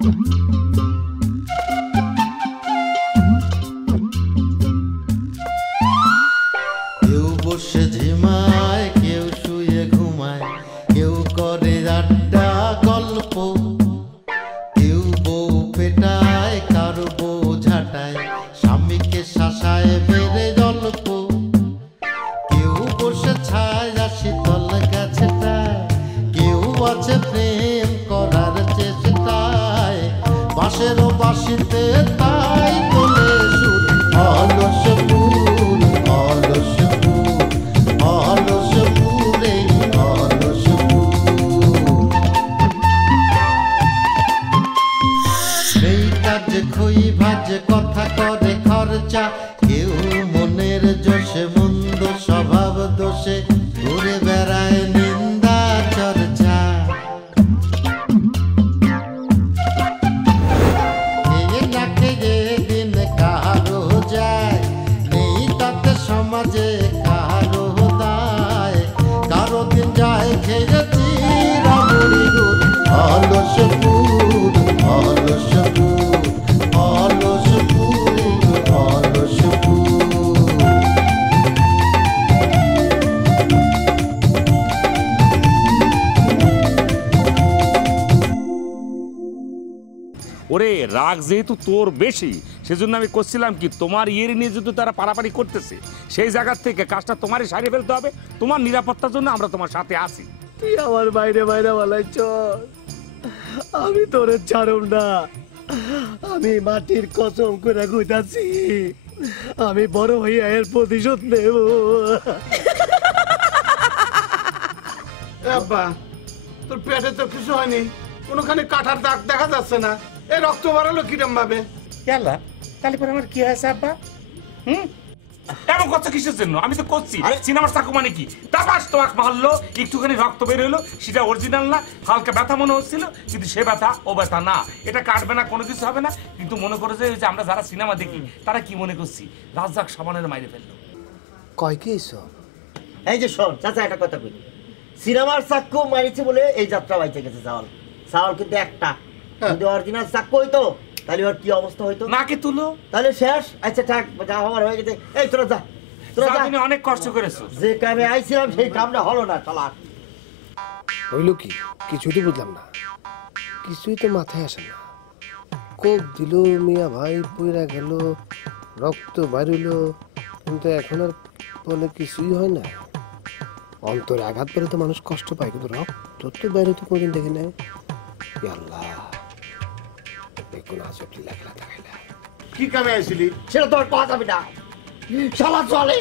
কেউ বসে ঝিমায়, কেউ শুয়ে ঘুমায়, কেউ করে আড্ডা গল্প, কেউ বউ পেটায়, কারো বউ ঝাঁটায়, স্বামীকে শাসায় বেড়ে গল্প, কেউ বসে ছায় শীতল গাছটায়, কেউ আছে প্রেম করার চেষ্টায়, বাঁশেরও বাঁশিতে তাই তোলে সুর, অলস ফুল, অলস ফুল, অলস ফুল, এই অলস ফুল। নেই কাজে খই ভাজে, কথা করে খরচা, কেউ মনের জোশে মন্দ স্বভাব দোষে ঘুরে বেড়ায় নিন্দা চর্চা। না খেয়ে দিন কারো যায়, নেই তাতে সমাজে কারো দায়, কারো দিন যায় খেয়েছি রামুড়ি গুড়, অলস ফুল, অলস ফুল, অলস ফুল, অলস ফুল। ওরে রাগ যেহেতু তোর বেশি, সেজন্য আমি করছিলাম কি, তোমার ইয়ের নিয়ে যদি তারা পারাপারি করতেছে, সেই জায়গার থেকে কাজটা তোমারই সারিয়ে ফেলতে হবে। তোমার নিরাপত্তার জন্য আমরা তোমার সাথে আছি। তুই আমার বাইরে বাইরে বলাইছ, আমি তোরে ছাড়ব না। আমি মাটির কসম করে কইতাছি, আমি বড় হইয়া এর প্রতিশোধ নেব। আব্বা, তোর পেটে তো কিছু হয়নি, কোনোখানে কাটার দাগ দেখা যাচ্ছে না, এই রক্ত বাড়ালো কিরম ভাবে? গেলা তাহলে পরে আমার কি হয়েছে আব্বা? এমন কথা কিসের জন্য? আমি তো করছি সিনেমার চাকু মানে কি, তাপাস তোমাকে মারলো, একটুখানি রক্ত বের হলো, সেটা অরিজিনাল না, হালকা ব্যথা মনে হচ্ছিল, কিন্তু সে ব্যথা ও ব্যথা না, এটা কাটবে না, কোনো কিছু হবে না। কিন্তু মনে করে যে আমরা যারা সিনেমা দেখি তারা কি মনে করছি, রাজ্জাক সাবানের মাইরে ফেললো। কয় কি সব? এই যে শোন চাচা, একটা কথা কই, সিনেমার চাক্কু মারিছে বলে এই যাত্রা বাইচে গেছে। চাওয়াল চাওয়াল কিন্তু একটা, যদি অরিজিনাল চাক্কু হইতো তাহলে ওর কি অবস্থা হইতো? নাকে তুলো, তাহলে শেষ। আচ্ছা থাক, যা হওয়ার হয়ে গেছে। এই তোরা যা, তোরা যা, তুমি অনেক কষ্ট করেছো। যে কামে আইছিলাম সেই কামটা হলো না। চলা হইল কি? কিছুই তো বুঝলাম না, কিছুই তো মাথায় আসে না। কোপ দিল মিয়া ভাই, পইরা গেল, রক্ত বাড়িল, কিন্তু এখন আর বলে কিছুই হয় না। অন্তরে আঘাত পেলে তো মানুষ কষ্ট পায়, কিন্তু রক্ত তো বেরো তো কোনদিন দেখি নাই। আল্লাহ, দেখুন আজব লীলা খেলা দেখাইলা। কি কামে আইছিলি? সেটা তো আর পাওয়া যাবে না। শালা চলে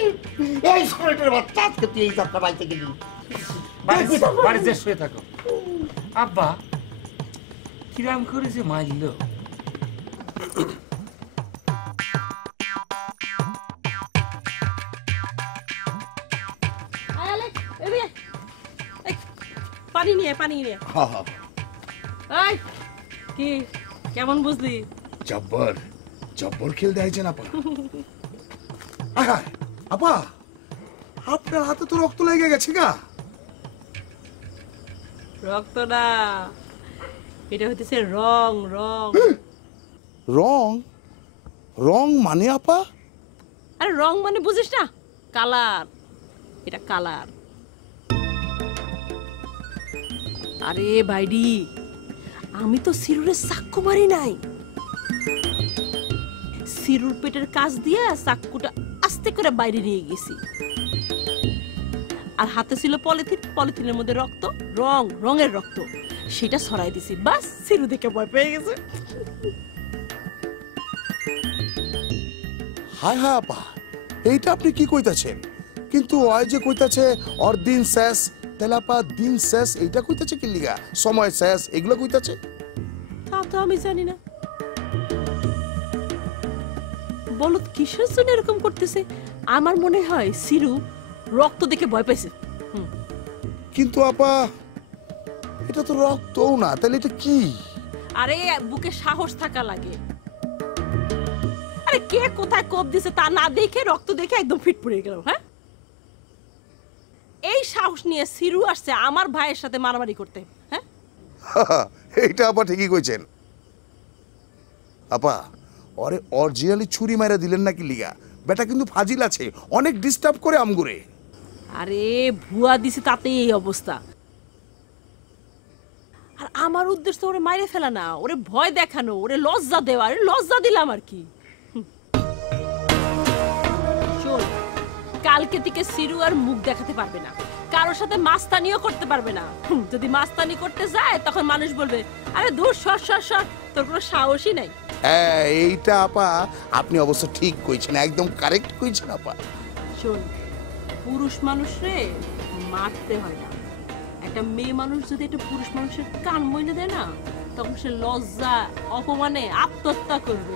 এই স্কুলের বাচ্চা, আজকে তুই এই যাত্রা বাইতে গেলি। বাড়িতে শুয়ে থাকো। আব্বা কিরাম করে যে মারলো, পানি নিয়ে পানি নিয়ে। এই কি কেমন বুঝলি? জব্বর জব্বর খেল দেয়ছেন আপা। আয় আপা, আপনার হাতে তো রক্ত লেগে গেছে গা। রক্ত না, এটা হইতেছে রং। রং রং? রং মানে আপা? আরে রং মানে বুঝিস না? কালার, এটা কালার। আরে ভাইডি, আমি তো সিরুরে চাক্কু মারি নাই, সিরুর পেটের কাজ দিয়ে চাক্কুটা আস্তে করে বাইরে নিয়ে গেছি, আর হাতে ছিল পলিথিন, পলিথিনের মধ্যে রক্ত, রঙের রক্ত, সেটা ছড়াই দিছি, বাস সিরু দেখে ভয় পেয়ে গেছে। হায় হায় আপা, এইটা আপনি কি কইতাছেন? কিন্তু ওই যে কইতাছে ওর দিন শেষ, তাহলে আপা দিন শেষ এইটা কইতাছে কি লিগা? সময় শেষ এগুলো কইতাছে? তা তো আমি জানি না, বলো কিসের জন্য এরকম করতেছে। আমার মনে হয় সিরু রক্ত দেখে ভয় পেয়েছে। কিন্তু আপা এটা তো রক্তও না, তাহলে এটা কি? আরে বুকে সাহস থাকা লাগে। আরে কে কোথায় কোপ দিছে তা না দেখে রক্ত দেখে একদম ফিট পড়ে গেল। হ্যাঁ, এই সাহস নিয়ে সিরু আসছে আমার ভাইয়ের সাথে মারামারি করতে। হ্যাঁ, এইটা আপা ঠিকই কইছেন। আপা ওরে অরিজিনালি ছুরি মাইরা দিলেন নাকি লিগা? বেটা কিন্তু ফাজিল আছে, অনেক ডিস্টার্ব করে আমগুরে। আরে ভুয়া দিছে তাতে এই অবস্থা। আর আমার উদ্দেশ্য ওরে মাইরে ফেলা না, ওরে ভয় দেখানো, ওরে লজ্জা দেওয়া। আরে লজ্জা দিলাম আর কি। শোন, কালকে থেকে সিরু আর মুখ দেখাতে পারবে না, কারোর সাথে মাস্তানিও করতে পারবে না। যদি মাস্তানি করতে যায় তখন মানুষ বলবে আরে ধুর সর সর সর, তোর কোনো সাহসই নাই। হ্যাঁ এইটা আপা আপনি অবশ্য ঠিক কইছেন, একদম কারেক্ট কইছেন আপা। শোন, পুরুষ মানুষ রে মারতে হয় না। একটা মেয়ে মানুষ যদি একটা পুরুষ মানুষের কান মইনে দেয় না, তখন সে লজ্জা অপমানে আত্মহত্যা করবে।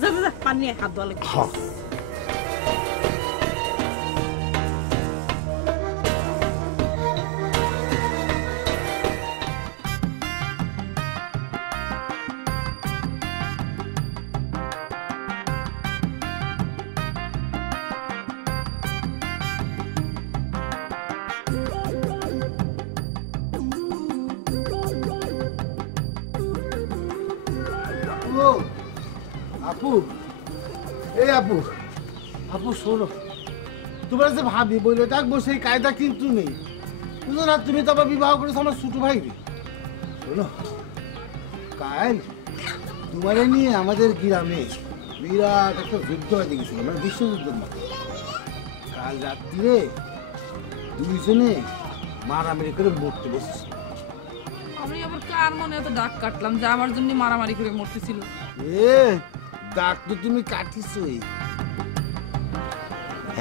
যা যা পানি নিয়ে হাত ধোয়া লাগবে। আপু, এই আপু, আপু শোনো, তোমার যে ভাবি বললে ডাকবো সেই কায়দা কিন্তু নেই, বুঝলো না? তুমি তো আবার বিবাহ করেছো আমার ছোট ভাই। শোনো, কাল তোমারে নিয়ে আমাদের গ্রামে বিরাট একটা যুদ্ধ হয়ে গেছিল, মানে বিশ্বযুদ্ধের মতো। কাল রাত্রিরে দুইজনে মারামারি করে মরতে বসেছিল। আমি আবার কার মনে এত দাগ কাটলাম যে আমার জন্য মারামারি করে মরতেছিল? এ দাগ তো তুমি কাটিছই,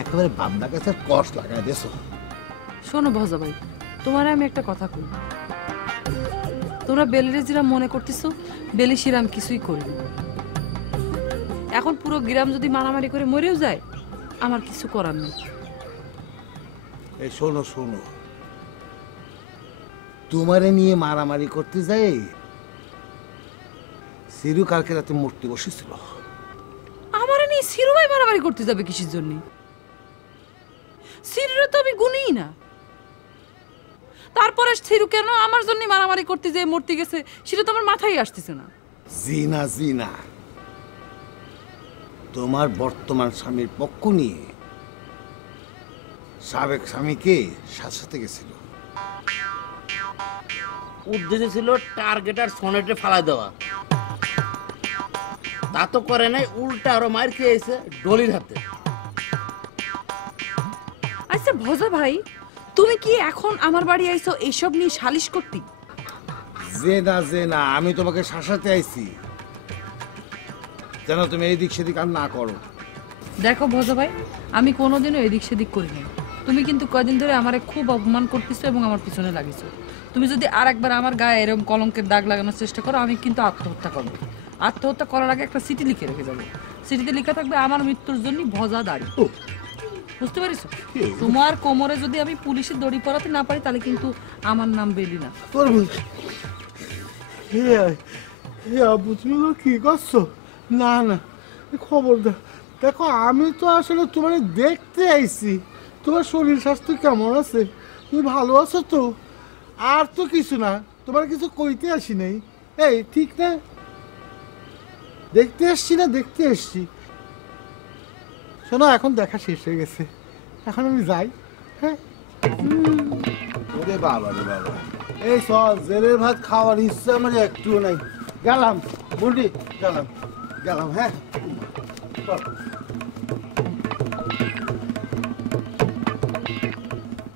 একেবারে বান্দা কাছে কষ্ট লাগাই দেছো। শোনো ভজা ভাই, তোমার আমি একটা কথা কই, তোমরা বেলিরে যেরা মনে করতেছো বেলি সিরাম কিছুই করিনি। এখন পুরো গ্রাম যদি মারামারি করে মরেও যায় আমার কিছু করার নেই। এই শোনো শোনো, তোমারে নিয়ে মারামারি করতে যাই সিরু কালকে রাতে মূর্তি বসেছিল। আমার নিয়ে সিরু ভাই মারামারি করতে যাবে কিসের জন্য? সিরুরে তো আমি গুনিই না, তারপরে সিরু কেন আমার জন্য মারামারি করতে যেয়ে মরতে গেছে সেটা তো আমার মাথায় আসতেছে না। জিনা জিনা তোমার বর্তমান স্বামীর পক্ষ নিয়ে সাবেক স্বামীকে শাসাতে গেছিল। উদ্দেশ্য ছিল টার্গেট আর সোনেটে ফালা দেওয়া, তা তো করে নাই, উল্টা আরো মার খেয়েছে ডলির হাতে। আচ্ছা ভজা ভাই, তুমি কি এখন আমার বাড়ি আইছো এইসব নিয়ে সালিশ করতে? যে না আমি তোমাকে শাসাতে আইছি যেন তুমি এই দিক সেদিক আর না করো। দেখো ভজা ভাই, আমি কোনোদিনও এদিক সেদিক করি নাই। তুমি কিন্তু কয়দিন ধরে আমারে খুব অপমান করতেছো এবং আমার পিছনে লাগিয়েছো। তুমি যদি আর একবার আমার গায়ে এরকম কলঙ্কের দাগ লাগানোর চেষ্টা করো, আমি কিন্তু আত্মহত্যা করবো। আত্মহত্যা করার আগে একটা চিঠি লিখে রেখে যাবো, চিঠিতে লেখা থাকবে আমার মৃত্যুর জন্য ভজা দাড়ি। বুঝতে পারিস? তোমার কোমরে যদি আমি পুলিশের দড়ি পরাতে না পারি তাহলে কিন্তু আমার নাম বেলি না। আবু তুমি কি করছো? না না খবরদার। দেখো আমি তো আসলে তোমার দেখতে আইছি, তোমার শরীর স্বাস্থ্য কেমন আছে, তুমি ভালো আছো তো? আর তো কিছু না, তোমার কিছু কইতে আসি নাই। এই ঠিক না, দেখতে আসছি না দেখতে আসছি। শোনো, এখন দেখা শেষ হয়ে গেছে, এখন আমি যাই। হ্যাঁ ওরে বাবা রে বাবা, এই সব জেলের ভাত খাওয়ার ইচ্ছা আমার একটুও নাই। গেলাম বুঝলি, গেলাম গেলাম। হ্যাঁ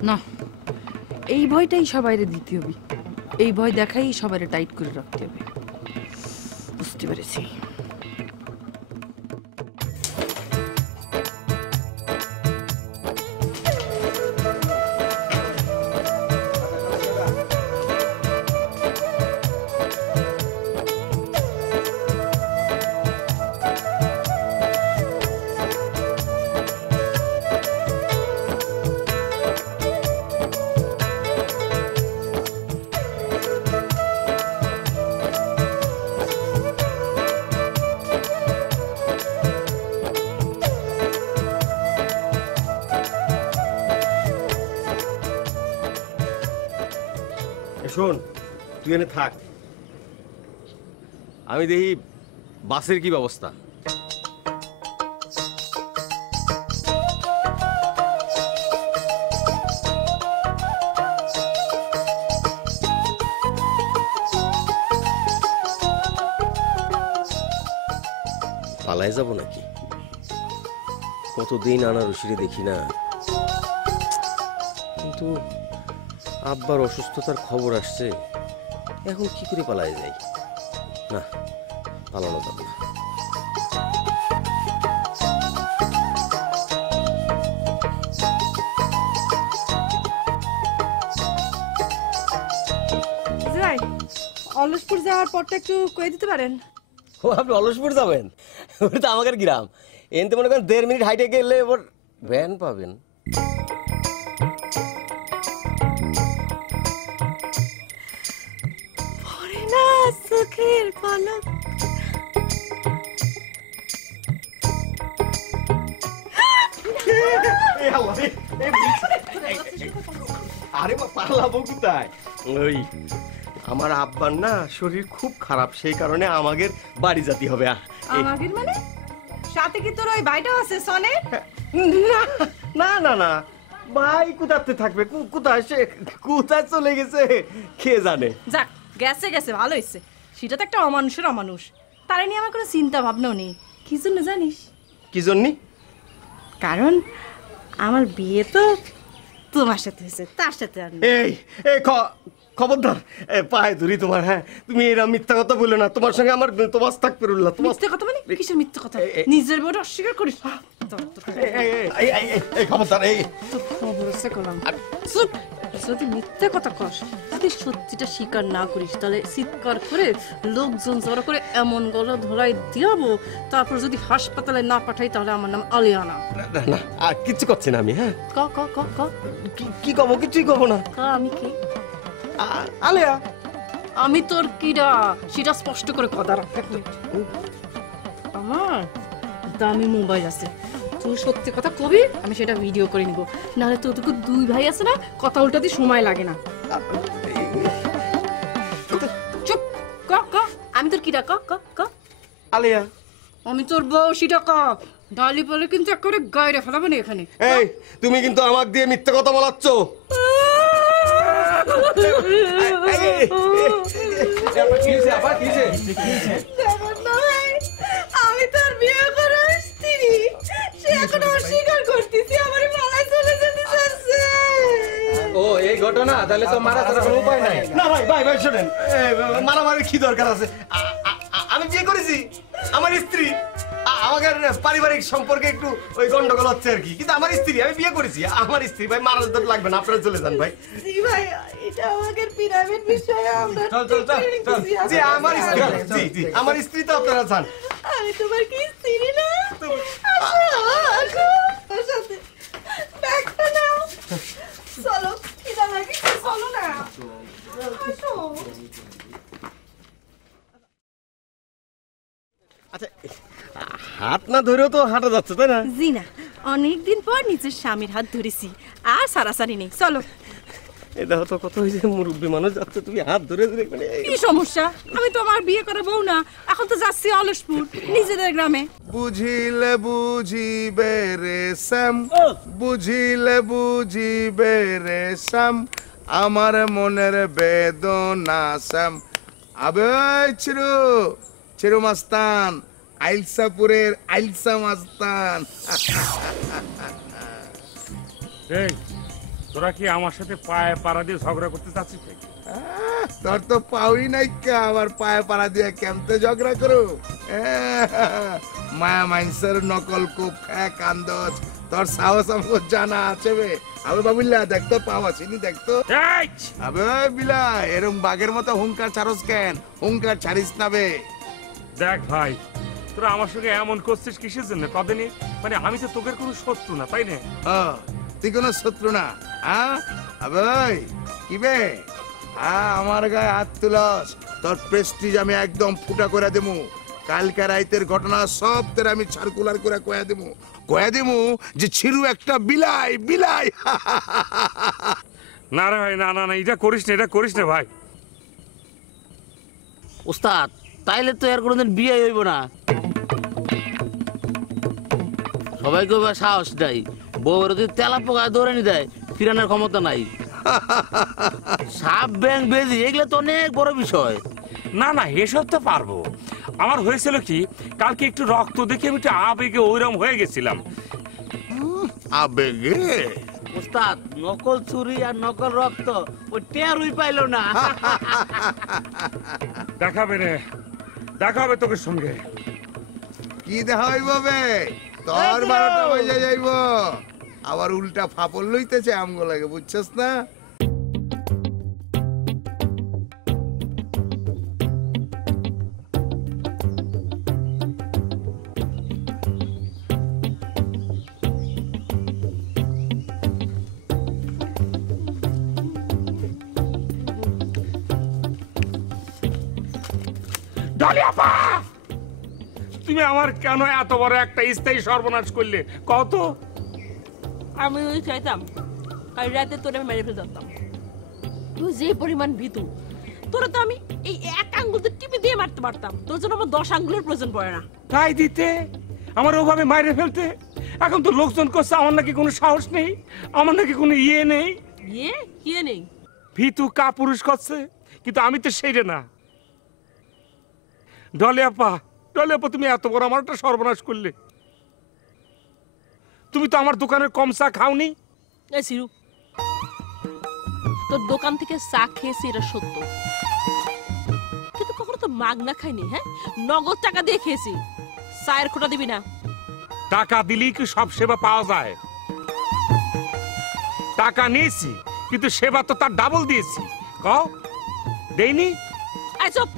না, এই ভয়টাই সবাইরে দিতে হবে, এই ভয় দেখাই সবাইরে টাইট করে রাখতে হবে। বুঝতে পেরেছি। শোন, তুই এনে থাক, আমি দেখি বাসের কি ব্যবস্থা? পালায় যাব নাকি? কতদিন আনারসিরে দেখি না, কিন্তু আব্বার অসুস্থতার খবর আসছে, এখন কি করে পালায় যাই? না, পালানো যাবে না। যাই, অলসপুর যাওয়ার পরটা একটু কয়ে দিতে পারেন? ও, আপনি অলসপুর যাবেন? ওটা তো আমাদের গ্রাম। এনতে মনে করেন 1.5 মিনিট হাইটে গেলে ওর ভ্যান পাবেন। পরে না চোখের পলক আরে পালাবো কোথায়? ওই আমার আব্বার না শরীর খুব খারাপ, সেই কারণে আমাদের বাড়ি যেতে হবে। আমাদের মানে সাথে কি তোর ওই ভাইটাও আছে সনে? না না না, ভাই কোথাতে থাকবে? কোথায় সে, কোথায় চলে গেছে কে জানে। যাক, গেছে গেছে, ভালো হয়েছে। সেটা তো একটা অমানুষের অমানুষ, তারা নিয়ে আমার কোনো চিন্তা ভাবনাও নেই। কি জন্য জানিস? কি জন্য? কারণ আমার বিয়ে তো তোমার সাথে হয়েছে, তার সাথে আর না। এই এই খবরদার, পায়ে ধরি তোমার। হ্যাঁ, তুমি এরকম মিথ্যা কথা বলে না, তোমার সঙ্গে আমার তোমার থাকতে রুল্লা। মিথ্যা কথা মানে কিসের মিথ্যা কথা? নিজের বড় অস্বীকার করিস? খবরদার, এই খবর আছে করলাম। চুপ, যদি মিথ্যা কথা কস, যদি সত্যিটা স্বীকার না করিস, তাহলে চিৎকার করে লোকজন জড়ো করে এমন গলা ধরাই দিয়াবো, তারপর যদি হাসপাতালে না পাঠাই তাহলে আমার নাম আলিয়ানা। না, আর কিচ্ছু করছি না আমি। হ্যাঁ, ক ক ক ক কি কব? কিছুই কব না। ক আমি কি? আলিয়া, আমি তোর কিডা সেটা স্পষ্ট করে কথা রাখ। আমার দামি মোবাইল আছে, তুই সত্যি কথা কবি, আমি সেটা ভিডিও করে নিব। নাহলে তোদেরকে 2 ভাই আছে না, কথা উল্টাতে সময় লাগে না। চুপ, ক ক আমি তোর কিডা? ক ক ক আলিয়া, আমি তোর বউ, সেটা ক। ডালি বলে কিন্তু একেবারে গায়ে ফেলাবে না এখানে। এই তুমি কিন্তু আমাকে দিয়ে মিথ্যা কথা বলাচ্ছ। আমি তোর বিয়ে করার স্ত্রী, সে এখন অস্বীকার করতেছি আমার মালায় চলে যেতে চাচ্ছে। ও, এই ঘটনা? তাহলে তো মারা ছাড়া কোনো উপায় নাই। না ভাই, ভাই ভাই শোনেন, মারামারি কি দরকার আছে? আমি বিয়ে করেছি, আমার স্ত্রী, আমাদের পারিবারিক সম্পর্কে একটু ওই গন্ডগোল হচ্ছে আর কি, কিন্তু আমার স্ত্রী, আমি বিয়ে করেছি, আমার স্ত্রী। ভাই মারা যেতে লাগবে না, আপনারা চলে যান ভাই। জি ভাই, এটা আমাদের প্রাইভেট বিষয়, আমরা জি আমার স্ত্রী, জি জি আমার স্ত্রী, তো আপনারা যান। আমি তোমার কি স্ত্রী না? আসো আসো, ওর সাথে ব্যাগটা নাও, চলো। কি লাগে, চলো না, আসো। আচ্ছা, হাত না ধরেও তো হাঁটা যাচ্ছে, তাই না? জি না, অনেকদিন পর নিজের স্বামীর হাত ধরেছি, আর সারাসারি নেই। চলো। এই দেখো তো কত হয়েছে, মুরব্বী মানুষ যাচ্ছে, তুমি হাত ধরে দেখবে। কি সমস্যা? আমি তো আমার বিয়ে করা বউ না, এখন তো যাচ্ছি অলসপুর, নিজেদের গ্রামে। বুঝিলে বুঝিবে রে শ্যাম, বুঝিলে বুঝিবে রে শ্যাম, আমার মনের বেদনা শ্যাম। আবে চিরু, চিরু মাস্তান, আইলসাপুরের আইলসা মাস্তান। এই, তোরা কি আমার সাথে পায়ে পাড়া দিয়ে ঝগড়া করতে চাচ্ছিস? তোর তো পাওই নাই কে, আবার পায়ে পাড়া দিয়ে কেমতে ঝগড়া করো? মায়া মাইন্সের নকল কুপ কান্দস, তোর সাহস আমাকে জানা আছে বে। আবে বাবুল্লা, দেখতো পাও আসিনি, দেখতো। আবে বিলা, এরম বাঘের মতো হুঙ্কার ছাড়স কেন? হুঙ্কার ছাড়িস না বে। দেখ ভাই, তোরা আমার সঙ্গে এমন করছিস কিসের জন্য? কদিনই মানে আমি তো তোদের কোনো শত্রু না, তাই না? তুই কোনো শত্রু না? আবে কি বে, আমার গায়ে হাত তুলস, তোর প্রেস্টিজ আমি একদম ফুটা করে দেবো। কালকে রাইতের ঘটনা সব তোর আমি সার্কুলার করে কয়া দেবো যে ছিরু একটা বিলাই বিলাই। না রে ভাই, না না না, এটা করিস না, এটা করিস না ভাই। ওস্তাদ, তাইলে তো এর কোনোদিন বিয়ে হইব না। সবাইকে সাহস দেয়, বউর যদি তেলা পোকায় ধরে নি দেয় ফিরানোর ক্ষমতা নাই। সাপ ব্যাং বেজি এগুলো তো অনেক বড় বিষয়। না না এসব তো পারবো। আমার হয়েছিল কি, কালকে একটু রক্ত দেখে আমি একটু আবেগে ওইরকম হয়ে গেছিলাম। আবেগে? ওস্তাদ, নকল চুরি আর নকল রক্ত ওই টেরই পাইল না। দেখাবে রে, দেখা হবে তোকে সঙ্গে। কি দেখা হইব বে? তোর 12টা বাজে যাইব, আবার উল্টা ফাপল লইতেছে আমগো লাগে, বুঝছস না? ডলি আপা, তুমি আমার কেন এত বড় একটা স্থায়ী সর্বনাশ করলে কত? আমি ওই চাইতাম কাল রাতে তোরে মেরে ফেলতাম। তুই যে পরিমাণ ভীতু, তোরা তো আমি এই এক আঙ্গুলতে টিপে দিয়ে মারতে পারতাম। তোর জন্য আমার 10 আঙ্গুলের প্রয়োজন পড়ে না। তাই দিতে আমার ওভাবে মাইরে ফেলতে? এখন তো লোকজন করছে আমার নাকি কোনো সাহস নেই, আমার নাকি কোনো ইয়ে নেই। ইয়ে নেই? ভীতু কা পুরুষ করছে, কিন্তু আমি তো সেইটা না। ডলি আপা, ডলি আপা, তুমি এত বড় আমার একটা সর্বনাশ করলে। তুমি তো আমার দোকানের কম চা খাওনি। এই সিরু, তোর দোকান থেকে চা খেয়েছি এটা সত্য, কিন্তু কখনো তো মাগনা খাইনি। হ্যাঁ, নগদ টাকা দিয়ে খেয়েছি। চায়ের খোটা দিবি না। টাকা দিলেই কি সব সেবা পাওয়া যায়? টাকা নিয়েছি, কিন্তু সেবা তো তার ডাবল দিয়েছি। কও দেইনি? আয় চুপ,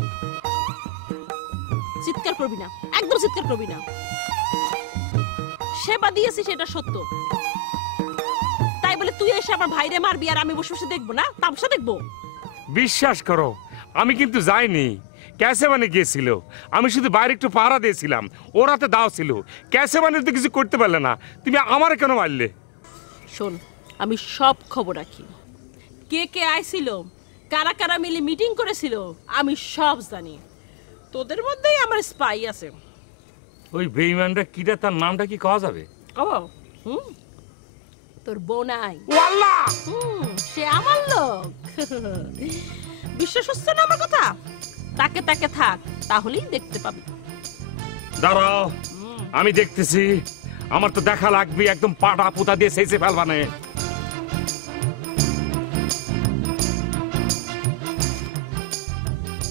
চিৎকার করবি না, একদম চিৎকার করবি না। সেবা দিয়েছি সেটা সত্য, তাই বলে তুই এসে আমার ভাইরে মারবি আর আমি বসে বসে দেখবো না, তামসা দেখবো? বিশ্বাস করো, আমি কিন্তু যাইনি। ক্যাসে মানে গিয়েছিল, আমি শুধু বাইরে একটু পাহারা দিয়েছিলাম। ওরাতে দাও ছিল, ক্যাসে মানে তো কিছু করতে পারলে না। তুমি আমারে কেন মারলে? শোন, আমি সব খবর রাখি। কে কে আইছিল, কারা কারা মিলে মিটিং করেছিল, আমি সব জানি। তোদের মধ্যেই আমার স্পাই আছে। ওই বেঈমানটা কিটা, তার নামটা কি কওয়া যাবে? তোর বউ নাই? ওয়াল্লাহ, সে আমার লোক। বিশ্বাস হচ্ছে না আমার কথা? তাকে তাকে থাক, তাহলেই দেখতে পাবি। দাঁড়াও, আমি দেখতেছি। আমার তো দেখা লাগবে, একদম পাটা পুতা দিয়ে সেচে ফেলবানে।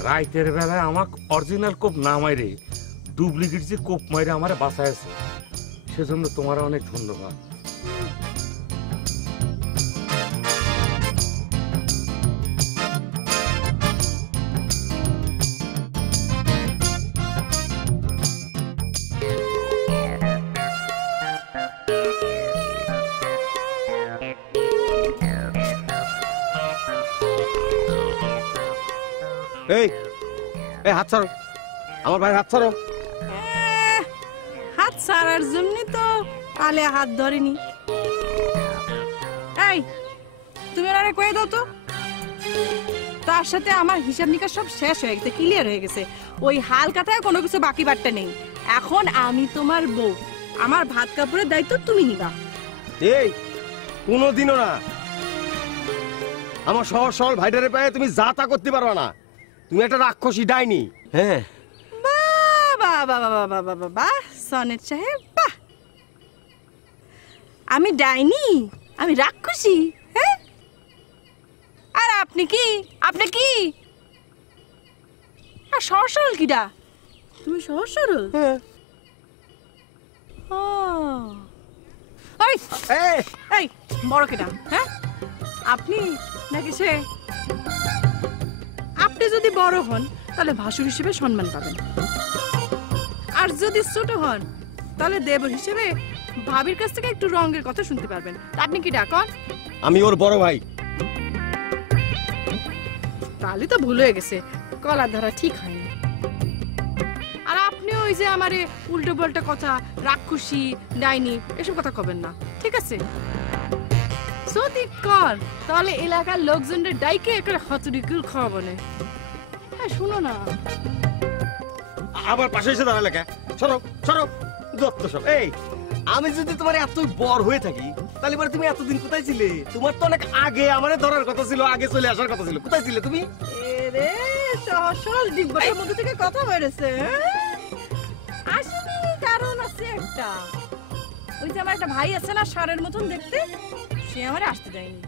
রাইতের বেলায় আমাকে অরিজিনাল কোপ না মাইরে ডুপ্লিকেট যে কোপ মাইরে আমার বাসায় আছে, সেজন্য তোমার অনেক ধন্যবাদ। এই এই হাত ছাড়ো, আমার ভাই হাত ছাড়ো। হাত ছাড়ার জন্য তো আলে হাত ধরেনি। এই তুমি ওনারে কয়ে দাও তো, তার সাথে আমার হিসাব নিকাশ সব শেষ হয়ে গেছে, ক্লিয়ার হয়ে গেছে। ওই হাল কাটায় কোনো কিছু বাকি বাট্টা নেই। এখন আমি তোমার বউ, আমার ভাত কাপড়ের দায়িত্ব তুমি নিবা। এই কোনোদিনও না আমার সহজ সরল ভাইটারে পায়ে তুমি যা তা করতে পারবা না। তুমি একটা রাক্ষসী ডাইনি। হ্যাঁ, বাহ বাহ বাহ বাহ বাহ বাহ বাহ, সনেট সাহেব বাহ। আমি ডাইনি, আমি রাক্ষসী? হ্যাঁ, আর আপনি কি? আপনি কি আর সহজ সরল কিডা? তুমি সহজ সরল? হ্যাঁ। ওই এই বড় কিডা? হ্যাঁ, আপনি নাকি সে? আপনি যদি বড় হন তাহলে ভাসুর হিসেবে সম্মান পাবেন, আর যদি ছোট হন তাহলে দেবর হিসেবে ভাবির কাছ থেকে একটু রঙের কথা শুনতে পারবেন। আপনি কি ডাকন? আমি ওর বড় ভাই। তাহলে তো ভুল হয়ে গেছে, কলার ধারা ঠিক হয়নি। আর আপনি ওই যে আমারে উল্টো পাল্টা কথা, রাক্ষসী, ডাইনি এসব কথা কবেন না, ঠিক আছে? যদি কর তাহলে এলাকার লোকজনের ডাইকে একটা হাতুড়ি গুল খাওয়াবো না। হ্যাঁ শুনো না, আবার পাশে এসে দাঁড়ালে কে? সরো সরো, যত সব। এই আমি যদি তোমার এতই বড় হয়ে থাকি তাহলে পরে তুমি এতদিন কোথায় ছিলে? তোমার তো অনেক আগে আমারে ধরার কথা ছিল, আগে চলে আসার কথা ছিল। কোথায় ছিলে তুমি? রে সহজ সরল ডিব্বাটার মধ্যে থেকে কথা বেরোছে। আসলে কারণ আছে একটা, ওই যে আমার একটা ভাই আছে না ষাঁড়ের মতন দেখতে, সে আমারে আসতে দেয়নি।